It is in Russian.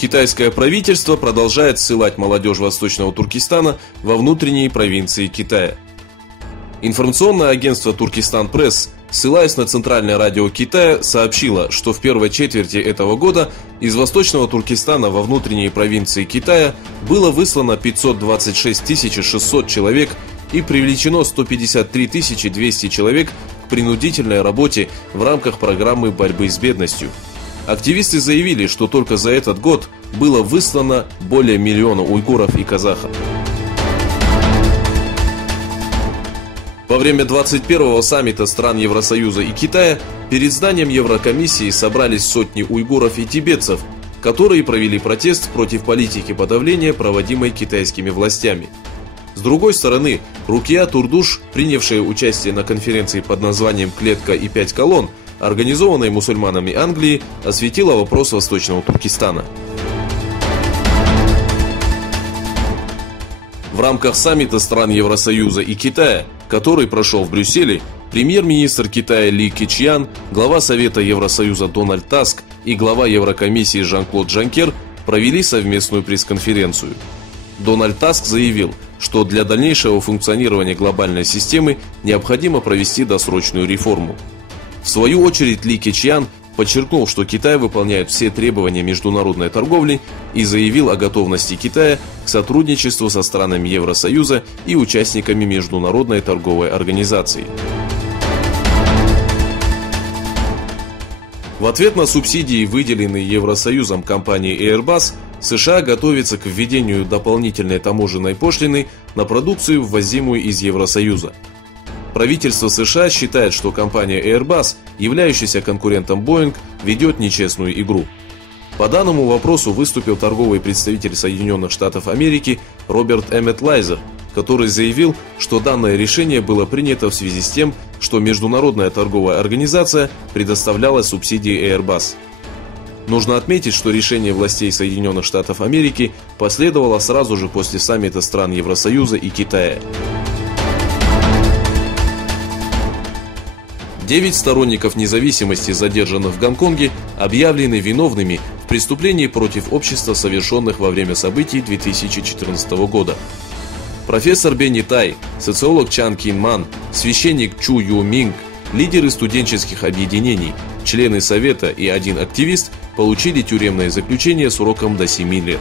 Китайское правительство продолжает ссылать молодежь Восточного Туркестана во внутренние провинции Китая. Информационное агентство «Туркестан Пресс», ссылаясь на Центральное радио Китая, сообщило, что в первой четверти этого года из Восточного Туркестана во внутренние провинции Китая было выслано 526 600 человек и привлечено 153 200 человек к принудительной работе в рамках программы борьбы с бедностью. Активисты заявили, что только за этот год было выслано более миллиона уйгуров и казахов. Во время 21-го саммита стран Евросоюза и Китая перед зданием Еврокомиссии собрались сотни уйгуров и тибетцев, которые провели протест против политики подавления, проводимой китайскими властями. С другой стороны, Рукия Турдуш, принявшая участие на конференции под названием «Клетка и 5 колонн», организованной мусульманами Англии, осветила вопрос Восточного Туркестана. В рамках саммита стран Евросоюза и Китая, который прошел в Брюсселе, премьер-министр Китая Ли Кечьян, глава Совета Евросоюза Дональд Таск и глава Еврокомиссии Жан-Клод Джанкер провели совместную пресс-конференцию. Дональд Таск заявил, что для дальнейшего функционирования глобальной системы необходимо провести досрочную реформу. В свою очередь Ли Кечьян подчеркнул, что Китай выполняет все требования международной торговли и заявил о готовности Китая к сотрудничеству со странами Евросоюза и участниками Международной торговой организации. В ответ на субсидии, выделенные Евросоюзом компании Airbus, США готовится к введению дополнительной таможенной пошлины на продукцию, ввозимую из Евросоюза. Правительство США считает, что компания Airbus, являющаяся конкурентом Boeing, ведет нечестную игру. По данному вопросу выступил торговый представитель Соединенных Штатов Америки Роберт Эммет Лайзер, который заявил, что данное решение было принято в связи с тем, что Международная торговая организация предоставляла субсидии Airbus. Нужно отметить, что решение властей Соединенных Штатов Америки последовало сразу же после саммита стран Евросоюза и Китая. 9 сторонников независимости, задержанных в Гонконге, объявлены виновными в преступлении против общества, совершенных во время событий 2014 года. Профессор Бенни Тай, социолог Чан Кин Ман, священник Чу Ю Минг, лидеры студенческих объединений, члены Совета и один активист получили тюремное заключение сроком до 7 лет.